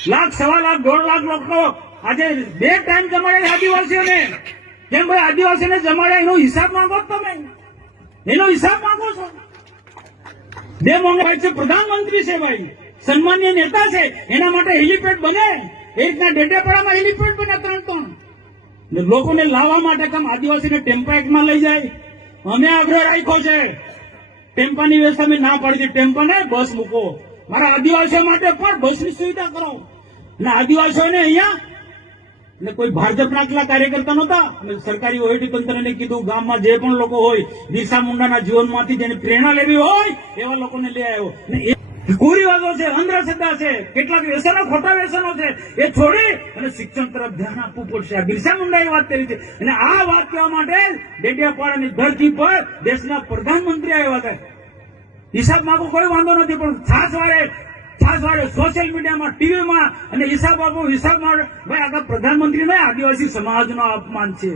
લાખ, સવા લાખ, 1.5 લાખ લોકો આજે 2 ટાઈમ જમાડે આદિવાસીઓને. કેમ ભાઈ આદિવાસીને જમાડે એનો હિસાબ માંગો તમે? એનો હિસાબ માંગો છો? 2 મોંઘા છે, પ્રધાનમંત્રી છે ભાઈ, સન્માનીય નેતા છે, એના માટે હેલિપેડ બને. એ રીતના ડેડિયાપાડામાં હેલિપેડ બને 3-3. લોકોને લાવવા માટે કેમ આદિવાસીને ટેમ્પા એક્ટમાં લઈ જાય? અમે આગ્રહ રાખ્યો છે ટેમ્પાની વ્યવસ્થા મેં ના પાડી છે. ટેમ્પાને બસ મૂકો, મારા આદિવાસીઓ માટે પણ બસની સુવિધા કરો. અને આદિવાસીઓને અહીંયા ને કોઈ ભાજપના કેટલા કાર્યકર્તા નહોતા, સરકારી વહીવટી તંત્રને કીધું ગામમાં જે પણ લોકો હોય બિરસા મુંડાના જીવનમાંથી જેને પ્રેરણા લેવી હોય એવા લોકોને લઈ આવ્યો. ને કુરિવાજો છે, અંધશ્રદ્ધા છે, કેટલાક વ્યસનો, ખોટા વ્યસનો છે, એ છોડી અને શિક્ષણ તરફ ધ્યાન આપવું પડશે. આ બિરસા મુંડાએ વાત કરી છે. અને આ વાત કહેવા માટે ડેડિયાપાડાની ધરતી પર દેશના પ્રધાનમંત્રી આવ્યા હતા. હિસાબ માંગો કોઈ વાંધો નથી, પણ છાસ વાળે સોશિયલ મીડિયામાં, ટીવીમાં અને હિસાબ આપો, હિસાબ માંગે. ભાઈ આગળ પ્રધાનમંત્રી નહીં, આદિવાસી સમાજનો અપમાન છે.